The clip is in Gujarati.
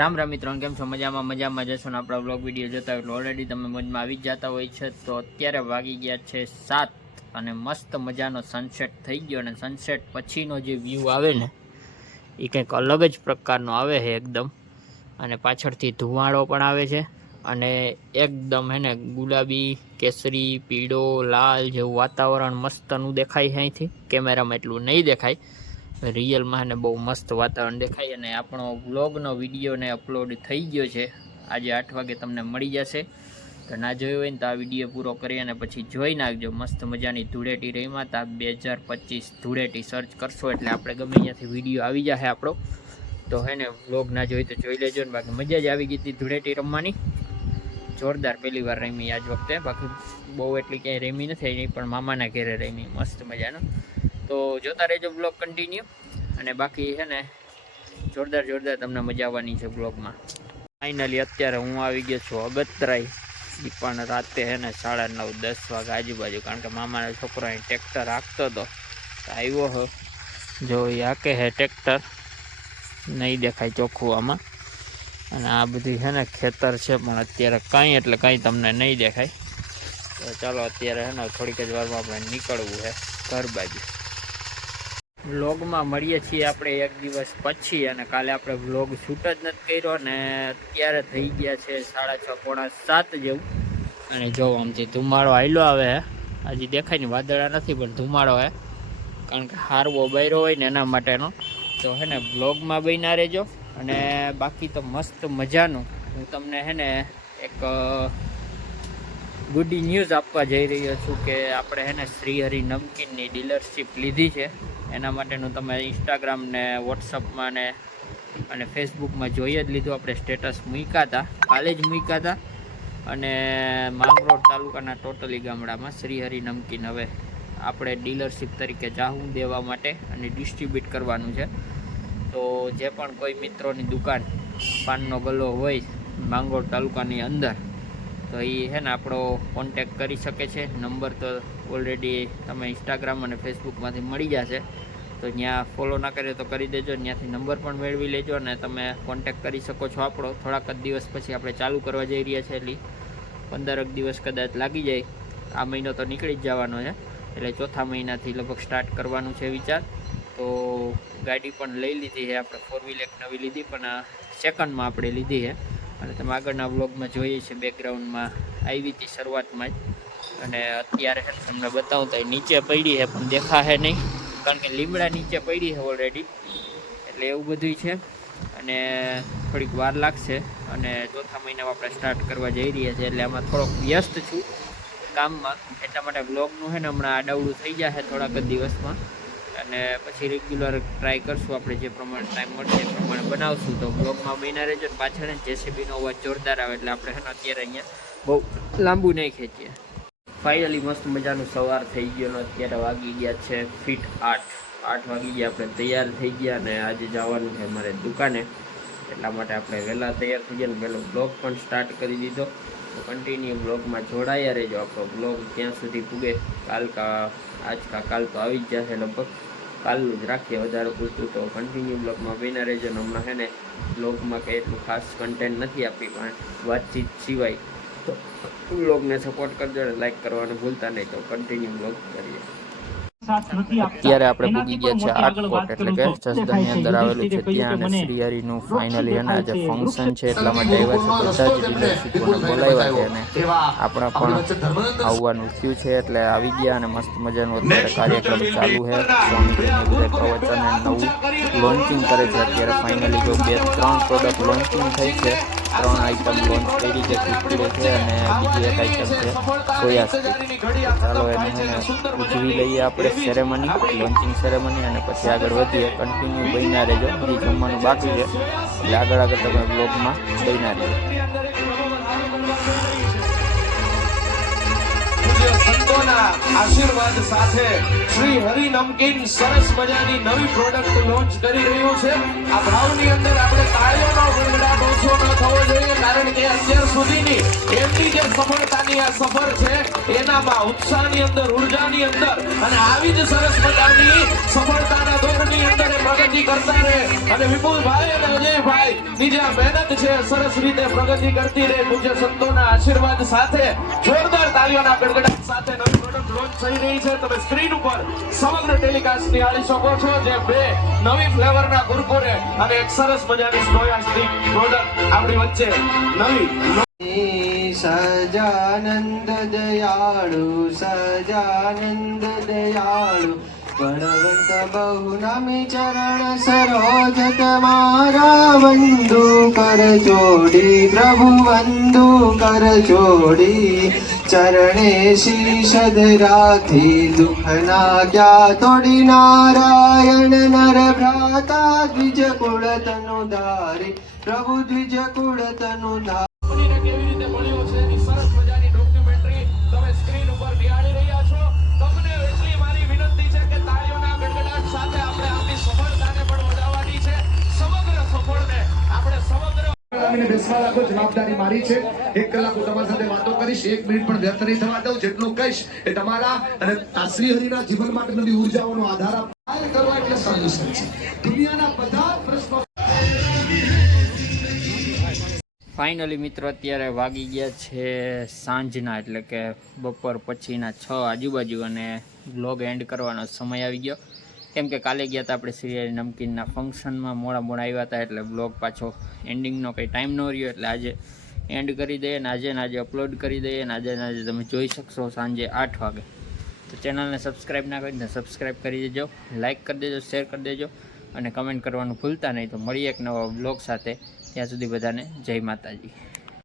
રામ રામ મિત્રો, કેમ છો? મજામાં જશો ને આપણા વ્લોગ વિડીયો જોતા હોય એટલે ઓલરેડી તમે મજમાં આવી જ જતા હોય છે. તો અત્યારે વાગી ગયા છે 7 અને મસ્ત મજાનો સનસેટ થઈ ગયો. અને સનસેટ પછીનો જે વ્યૂ આવે ને એ કંઈક અલગ જ પ્રકારનો આવે છે એકદમ. અને પાછળથી ધુવાડો પણ આવે છે અને એકદમ હે ને ગુલાબી, કેસરી, પીળો, લાલ જેવું વાતાવરણ મસ્તનું દેખાય છે. અહીંથી કેમેરામાં એટલું નહીં દેખાય, રિયલમાં ને બહુ મસ્ત વાતાવરણ દેખાય. અને આપણો વ્લોગનો વિડીયો ને અપલોડ થઈ ગયો છે. આજે 8 વાગે તમને મળી જશે. તો ના જોયો હોય ને તો આ વિડીયો પૂરો કરી અને પછી જોઈ નાખજો. મસ્ત મજાની ધૂળેટી રહીમાં તા 2025 ધૂળેટી સર્ચ કરશો એટલે આપણે ગમે ત્યાંથી વિડીયો આવી જશે આપણો. તો હે ને વ્લોગ ના જોઈ તો જોઈ લેજો ને. બાકી મજા જ આવી ગઈ હતી ધૂળેટી રમવાની, જોરદાર. પહેલી વાર રમી આજ વખતે, બાકી બહુ એટલી ક્યાંય રમી નથી આવી, પણ મામાના ઘરે રમી મસ્ત મજાનો. તો જોતા રહેજો બ્લોગ કન્ટિન્યુ. અને બાકી છે ને જોરદાર તમને મજા આવવાની છે બ્લોગમાં. ફાઇનલી અત્યારે હું આવી ગયો છું અગતરાઈ, પણ રાતે છે ને 9:30-10 વાગે આજુબાજુ. કારણ કે મામાનો છોકરો અહીં ટ્રેક્ટર હાંકતો હતો, આવ્યો હો. જો એ હાકે છે ટ્રેક્ટર, નહીં દેખાય ચોખ્ખું આમાં. અને આ બધી છે ને ખેતર છે, પણ અત્યારે કાંઈ એટલે કાંઈ તમને નહીં દેખાય. તો ચાલો અત્યારે છે ને થોડીક જ વારમાં આપણે નીકળવું છે ઘર બાજુ. વ્લોગમાં મળીએ છીએ આપણે એક દિવસ પછી. અને કાલે આપણે વ્લોગ શૂટ જ નથી કર્યો ને અત્યારે થઈ ગયા છે 6:30-7 જેવું. અને જો આમથી ધુમાડો આયલો આવે હે, હજી દેખાય ને વાદળા નથી પણ ધુમાડો હે, કારણ કે હારવો બૈરો હોય ને એના માટેનો. તો હે ને વ્લોગમાં બન્યા રહેજો. અને બાકી તો મસ્ત મજાનું હું તમને હે ને એક ગુડ ન્યૂઝ આપવા જઈ રહ્યો છું કે આપણે હે ને શ્રીહરિ નમકીનની ડીલરશીપ લીધી છે. એના માટેનું તમે ઇન્સ્ટાગ્રામ ને વોટ્સઅપમાં ને અને ફેસબુકમાં જોઈ જ લીધું. આપણે સ્ટેટસ મૂક્યા હતા, કાલે જ મૂક્યા હતા. અને માંગરોળ તાલુકાના ટોટલી ગામડામાં શ્રીહરિ નમકીન હવે આપણે ડીલરશીપ તરીકે જાહું દેવા માટે અને ડિસ્ટ્રીબ્યુટ કરવાનું છે. તો જે પણ કોઈ મિત્રોની દુકાન પાનનો ગલ્લો હોય માંગરોળ તાલુકાની અંદર, તો એ છે ને આપણો કોન્ટેક કરી શકે છે. નંબર તો ઓલરેડી તમે ઇન્સ્ટાગ્રામ અને ફેસબુકમાંથી મળી જશે. તો ત્યાં ફોલો ના કર્યો તો કરી દેજો, ત્યાંથી નંબર પણ મેળવી લેજો અને તમે કોન્ટેક કરી શકો છો આપણો. થોડાક જ દિવસ પછી આપણે ચાલુ કરવા જઈ રહ્યા છીએ, એટલે 15 દિવસ કદાચ લાગી જાય. આ મહિનો તો નીકળી જ જવાનો છે, એટલે ચોથા મહિનાથી લગભગ સ્ટાર્ટ કરવાનું છે વિચાર. તો ગાડી પણ લઈ લીધી છે આપણે, 4 વ્હીલ એક નવી લીધી, પણ સેકન્ડમાં આપણે લીધી છે. અને તમે આગળના વ્લોગમાં જોઈએ છે બેકગ્રાઉન્ડમાં આવી હતી શરૂઆતમાં જ. અને અત્યારે તમને બતાવું તો નીચે પડી છે પણ દેખાશે નહીં, કારણ કે લીમડા નીચે પડી છે ઓલરેડી. એટલે એવું બધું છે અને થોડીક વાર લાગશે. અને ચોથા મહિનામાં આપણે સ્ટાર્ટ કરવા જઈ રહ્યા છીએ, એટલે આમાં થોડોક વ્યસ્ત છું કામમાં. એટલા માટે વ્લોગનું છે ને હમણાં આડાવડું થઈ જશે થોડાક જ દિવસમાં. અને પછી રેગ્યુલર ટ્રાય કરશું, આપણે જે પ્રમાણે ટાઈમ મળશે એ પ્રમાણે બનાવશું. તો બ્લોગમાં બન્યા રહેજો. ને પાછળ જેસીબીનો અવાજ જોરદાર આવે, એટલે આપણે છે ને અત્યારે અહીંયા બહુ લાંબુ નહીં ખેંચીએ. ફાઇનલી મસ્ત મજાનું સવાર થઈ ગયો. અત્યારે વાગી ગયા છે ફીટ 8 વાગી ગયા. આપણે તૈયાર થઈ ગયા અને આજે જવાનું છે અમારે દુકાને. એટલા માટે આપણે વહેલા તૈયાર થઈ ગયા ને પહેલો બ્લોગ પણ સ્ટાર્ટ કરી દીધો. તો કન્ટિન્યુ બ્લોગમાં જોડાયા રહેજો. આપણો બ્લોગ ત્યાં સુધી પૂગે કાલ તો આવી જ જશે લગભગ. કાલનું જ રાખીએ વધારે પૂરતું. તો કન્ટિન્યુ બ્લોગમાં બન્યા રહેજો. ને હમણાં છે ને બ્લોગમાં કંઈ એટલું ખાસ કન્ટેન્ટ નથી આપણી પાસે વાતચીત સિવાય. તો બ્લોગને સપોર્ટ કરજો અને લાઈક કરવાનું ભૂલતા નહીં. તો કન્ટિન્યુ બ્લોગ કરીએ. અત્યારે આપણે પૂગી ગયા છે આટકોટ, એટલે કે જસદણની અંદર આવેલું છે ત્યાં. અને શ્રીહરિનું ફાઇનલી અને આજે ફંક્શન છે એટલા માટે આવ્યા છે. બધા જ ડીલરશીપોને બોલાવ્યા છે અને આપણા પણ આવવાનું થયું છે એટલે આવી ગયા. અને મસ્ત મજાનું અત્યારે કાર્યક્રમ ચાલુ છે. સ્વામીજીની બધા પ્રવચન નવું લોન્ચિંગ કરે છે અત્યારે. ફાઇનલી જો 2-3 પ્રોડક્ટ લોન્ચિંગ થઈ છે. 3 આઈટમ લોન્ચ કરી છે, કુકડો છે અને બીજી એક આઈટમ છે સોયા સ્ટીક. ચાલો એને ઉજવી લઈએ આપણે સેરેમની, લોન્ચિંગ સેરેમની, અને પછી આગળ વધીએ. કન્ટિન્યુ બન્યા રહેજો. હજી જમવાનું બાકી છે એટલે આગળ તમે બ્લોગમાં બન્યા રહેજો. સંતોના આશીર્વાદ સાથે શ્રીહરિ નમકીન સરસ મજાની નવી પ્રોડક્ટ લોન્ચ કરી રહ્યું છે. આ ભાવની અંદર આપણે તાળીઓનો ગડગડાટ ઓછો ન થવો જોઈએ, કારણ કે અત્યાર સુધીની એમની જે સફળતાની આ સફર છે એનામાં ઉત્સાહની અંદર, ઉર્જાની અંદર અને આવી જ સરસ મજાની સફળતાના દોરની અંદર એ પ્રગતિ કરતા રહે અને વિપુલભાઈ અને અજયભાઈ ની જે આ મહેનત છે સરસ રીતે પ્રગતિ કરતી રહે. પૂજ્ય સંતોના આશીર્વાદ સાથે જોરદાર તાળીઓના ગડગડાટ સાથે નવી પ્રોડક્ટ લોન્ચ થઈ રહી છે. તમે સ્ક્રીન ઉપર સમગ્ર ટેલિકાસ્ટ નિહાળી શકો છો. જે બે નવી ફ્લેવરના કુરકુરે અને એક સરસ મજાની સોયા સ્ટીક પ્રોડક્ટ આપણી વચ્ચે નવી સજાનંદ દયાળુ સજાનંદ દયાળુ બળવંત બહુ નામી ચરણ સરોજ તમારા વંદુ કર જોડી પ્રભુ વંદુ કર જોડી ચરણે શીશ ધરાથી દુઃખ ના ક્યાં તોડી નારાયણ નર ભ્રાતા દ્વિજ કુળ તનુ ધારી પ્રભુ દ્વિજ કુળ તનુ ધારી. કંપનીને કેવી રીતે મળ્યો છે એની સરસ મજાની ડોક્યુમેન્ટરી તમે સ્ક્રીન ઉપર નિહાળી રહ્યા છો. તમને એટલી મારી વિનંતી છે કે તાળીઓના ગડગડાટ સાથે આપણે આપણી સફળતાને પણ વધારવાની છે. સમગ્ર સફળને આપણે સમગ્ર આવીને બેસવા લાગો. જવાબદારી મારી છે. 1 કલાક હું તમારી સાથે વાતો કરીશ. 1 મિનિટ પણ વ્યર્થ નહીં થવા દઉં. જેટલું કહીશ એ તમારા અને આ શ્રી હરિના જીવન માટે નવી ઉર્જાઓનો આધાર કરવા એટલે સોલ્યુશન છે. દુનિયાના બધા પ્રશ્નો ફાઇનલી મિત્રો અત્યારે વાગી ગયા છે સાંજના, એટલે કે બપોર પછીના 6 આજુબાજુ, અને વ્લોગ એન્ડ કરવાનો સમય આવી ગયો. કેમ કે કાલે ગયા હતા આપણે શ્રી હરિ નમકીનના ફંક્શનમાં, મોડા આવ્યા હતા, એટલે બ્લોગ પાછો એન્ડિંગનો કંઈ ટાઈમ ન રહ્યો, એટલે આજે એન્ડ કરી દઈએ ને આજે અપલોડ કરી દઈએ ને આજે તમે જોઈ શકશો સાંજે 8 વાગે. તો ચેનલને સબસ્ક્રાઈબ ના કરીને સબસ્ક્રાઈબ કરી દેજો, લાઇક કરી દેજો, શેર કરી દેજો અને કમેન્ટ કરવાનું ભૂલતા નહીં. તો મળીએ એક નવા બ્લોગ સાથે. ત્યાં સુધી બધાને જય માતાજી.